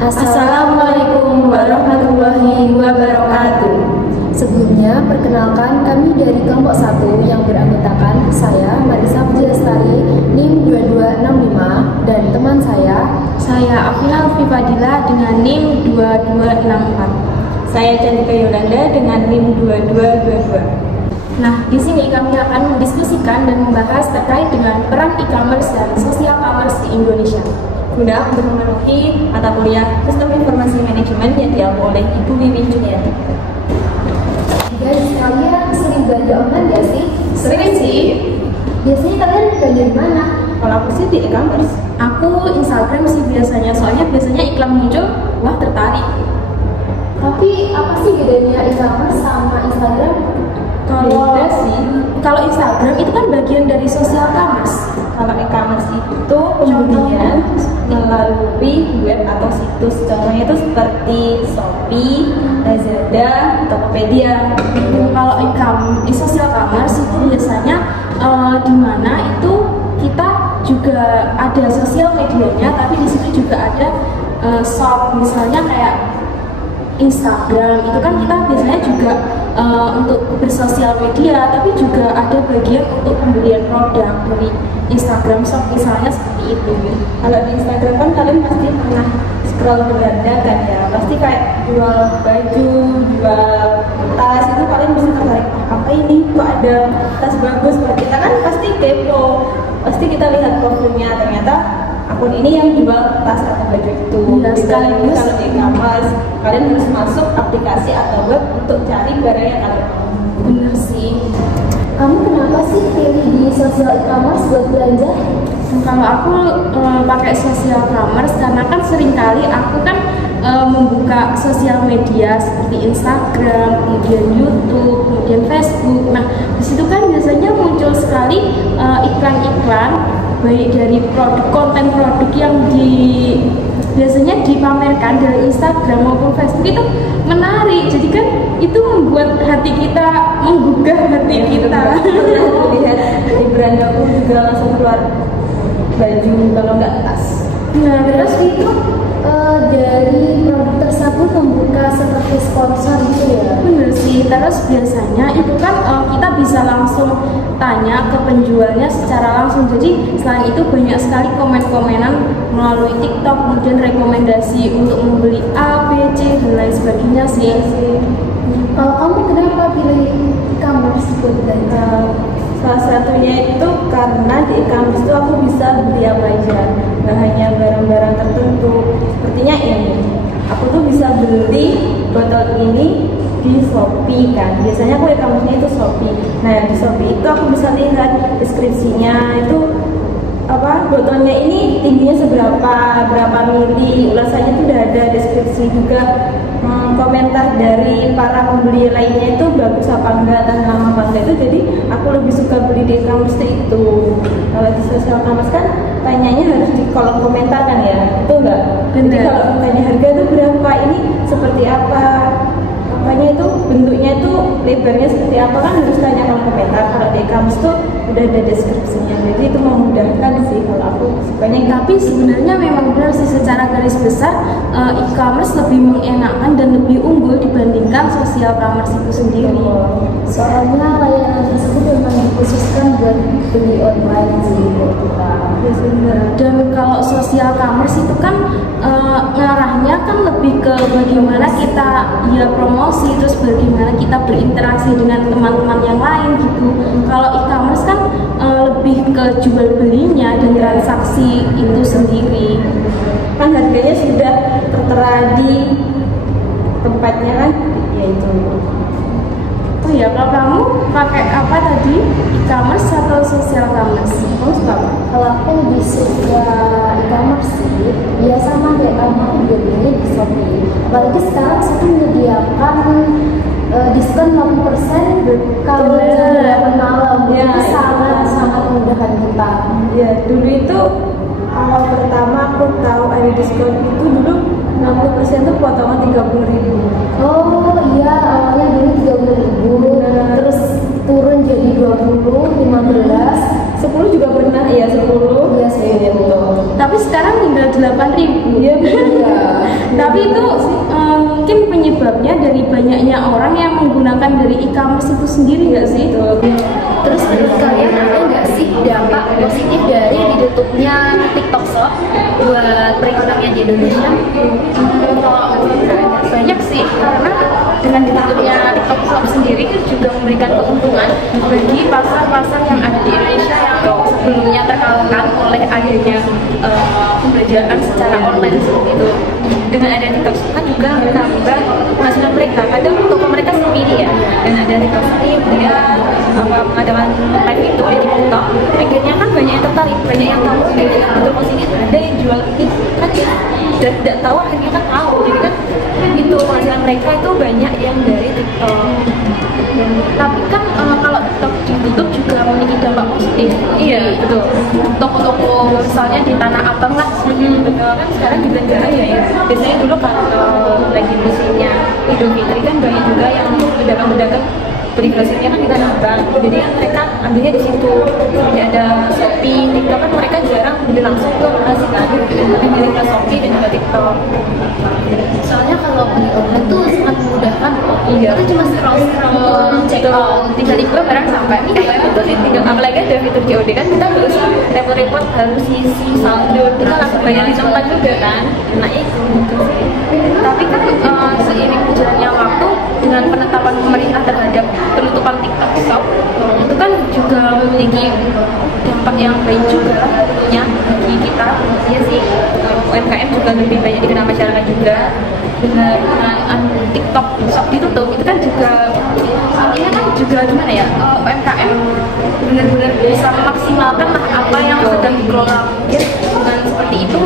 Assalamualaikum warahmatullahi wabarakatuh. Sebelumnya, perkenalkan kami dari kelompok 1 yang beranggotakan saya, Marisa Pujiastari, NIM 2265, dan teman Saya Afina Fadila dengan NIM 2264. Saya Cantika Yolanda dengan NIM 2222. Nah, di sini kami akan mendiskusikan dan membahas terkait dengan peran e-commerce dan social commerce di Indonesia Guna untuk memenuhi mata kuliah Sistem Informasi Manajemen yang diambil oleh Ibu Wiwin Juniati. Guys, kalian sering belanja online gak sih? Sering sih. Biasanya kalian belanja di mana? Kalau aku sih di e-commerce. Aku Instagram sih biasanya, soalnya biasanya iklan muncul, wah tertarik. Tapi apa sih bedanya e-commerce sama Instagram? Kalau Instagram itu kan bagian dari social commerce. Kalau e-commerce itu pembelian melalui web atau situs. Contohnya itu seperti Shopee, Lazada, Tokopedia. Kalau social commerce itu biasanya di mana itu kita juga ada sosial medianya, tapi di situ juga ada shop, misalnya kayak Instagram itu kan kita biasanya juga untuk bersosial media, tapi juga ada bagian untuk pembelian produk dari Instagram shop misalnya seperti itu. Kalau di Instagram kan kalian pasti pernah scroll beranda kan ya, pasti kayak jual baju, jual tas, itu kalian bisa tertarik, apa ini kok ada tas bagus buat kita, kan pasti kepo, pasti kita lihat profilnya, ternyata akun ini yang jual tas atau baju itu. Sekaligus kalau di e-commerce kalian harus masuk aplikasi atau web untuk cari barang yang kalian mau. Bener sih. Kamu kenapa sih pilih di social e-commerce buat belanja? Kalau aku pakai social commerce karena kan seringkali aku kan membuka sosial media seperti Instagram, kemudian YouTube, kemudian Facebook. Nah, di situ kan biasanya muncul sekali iklan-iklan baik dari konten produk yang biasanya dipamerkan dari Instagram maupun Facebook itu menarik. Jadi kan itu membuat hati kita, menggugah hati kita. Lihat di beranda pun juga langsung keluar baju, kalau nggak tas. Nah, Terus itu dari produk tersebut membuka seperti sponsor gitu ya? bener sih. Terus biasanya itu kan kita bisa langsung tanya ke penjualnya secara langsung. Jadi selain itu banyak sekali komen-komenan melalui TikTok, kemudian rekomendasi untuk membeli A, B, C dan lain sebagainya sih. Kalau kamu kenapa pilih e-commerce buat belanja? Salah satunya itu karena di e-commerce itu aku bisa beli apa aja, nggak hanya barang-barang tertentu. Sepertinya ini, aku tuh bisa beli botol ini di Shopee kan. Biasanya aku e-commerce-nya itu Shopee. Nah, di Shopee itu aku bisa lihat deskripsinya itu apa, botolnya ini tingginya seberapa, berapa mili, ulasannya itu udah ada deskripsi juga. Komentar dari para pembeli lainnya itu bagus apa enggak, tahan lama apa enggak, itu jadi aku lebih suka beli di e-commerce itu. Kalau di social commerce kan tanyanya harus di kolom komentar kan ya, itu enggak. Jadi kalau tanya harga itu berapa, ini seperti apa, apanya itu, bentuknya itu, lebarnya seperti apa, kan harus tanya kolom komentar. Kalau di e-commerce tuh udah ada deskripsinya, jadi itu memudahkan sih kalau aku sukanya. Tapi sebenarnya memang benar sih, secara garis besar e-commerce lebih mengenakan dan lebih unggul dibandingkan social commerce itu sendiri. Soalnya layanan tersebut memang dikhususkan buat beli online sih buat kita. Dan kalau social commerce itu kan ngarahnya kan lebih ke bagaimana kita ya promosi, terus bagaimana kita berinteraksi dengan teman-teman yang lain gitu. Kalau e-commerce kan lebih ke jual belinya dan transaksi itu sendiri. Kan harganya sudah tertera di tempatnya kan, yaitu. Oh ya, kalau kamu pakai apa tadi? E-commerce atau social commerce? Kamu suka apa? Kalau aku lebih suka e-commerce sih, ya sama kayak kamu, aku juga beli di Shopee. Apalagi sekarang Shopee menyediakan diskon 50% kalau jam 8 malam. Ya, Itu sangat memudahkan kita. Ya, dulu itu awal pertama aku tahu ada diskon itu dulu 60% tuh potongan 30.000. Oh iya, awalnya dulu 30.000, terus turun jadi 20, 15, 10 juga pernah, ya 10. Iya, 10. Tapi sekarang tinggal 8.000. Iya, Iya. Tapi itu mungkin penyebabnya dari banyaknya orang yang menggunakan dari e-commerce itu sendiri nggak sih? Terus menurut kalian ada nggak sih dampak positif dari ditutupnya TikTok Shop buat perekonomian di Indonesia? Kalau banyak sih, karena dengan ditutupnya TikTok Shop sendiri itu juga memberikan keuntungan bagi pasar-pasar yang ada di Indonesia yang sebelumnya terkalahkan oleh adanya pembelajaran secara online seperti itu. Dengan ada TikTok Shop kan juga menambah penghasilan mereka. Kadang toko mereka sendiri ya, dan ada TikTok Shop dia mengadakan live itu di TikTok, akhirnya kan banyak yang tertarik, banyak yang tahu di toko sini ada yang jual ini kan ya, dan tidak tahu akhirnya kan tahu, jadi kan itu penghasilan mereka itu banyak yang dari TikTok. Tapi kan kalau TikTok ditutup juga memiliki dampak positif. Iya betul. Toko-toko misalnya di Tanah Abang lah, kan sekarang di Belanja Raya ya. Biasanya dulu kalau lagi musimnya Idul Fitri kan banyak juga yang pedagang-pedagang beli grosirnya kan di Tanah Abang. Jadi kan mereka ambilnya di situ. Jadi ada Shopee, TikTok kan mereka jarang beli langsung ke lokasi kan, tapi beli ke Shopee dan juga TikTok. Soalnya kalau beli online tuh sangat memudahkan. Iya. Kita cuma scroll check out, tinggal ikut barang sampai. Iya betul sih. Tinggal apalagi ada fitur COD kan kita harus repot-repot harus isi saldo, kita langsung bayar di tempat juga kan. Nah itu. Tapi kan seiring berjalannya waktu dengan penetapan pemerintah terhadap penutupan TikTok Shop itu kan juga memiliki dampak yang baik juga tentunya bagi kita. Iya sih, UMKM juga lebih banyak dikenal masyarakat juga. Dengan TikTok Shop ditutup itu kan juga ini kan juga gimana ya, UMKM benar-benar bisa memaksimalkan lah apa yang sedang dikelola. Mungkin dengan seperti itu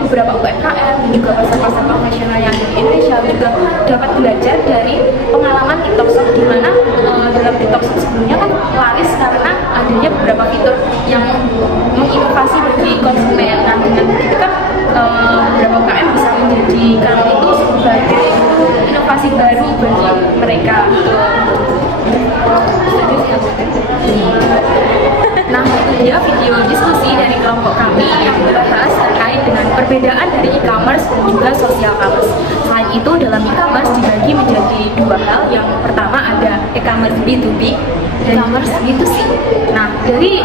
beberapa UMKM dan juga pasar-pasar konvensional yang di Indonesia juga dapat belajar dari pengalaman TikTok Shop, di mana dalam TikTok Shop sebelumnya kan laris karena adanya beberapa fitur yang menginovasi bagi konsumen. Nah dengan itu kan beberapa UMKM bisa menjadikan itu sebagai inovasi baru bagi mereka. Nah, itu dia video diskusi dari kelompok kami yang membahas terkait dengan perbedaan dari e-commerce dan juga social commerce. Selain itu, dalam e-commerce dibagi menjadi dua hal. Yang pertama ada e-commerce B2B dan e-commerce B2C. Nah, dari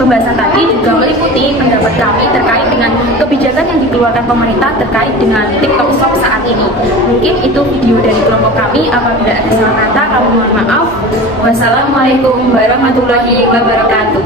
pembahasan tadi juga meliputi pendapat kami terkait dengan kebijakan yang dikeluarkan pemerintah terkait dengan TikTok Shop saat ini. Mungkin itu video dari kelompok kami. Apabila ada salah kata, kami mohon maaf. Wassalamualaikum warahmatullahi wabarakatuh.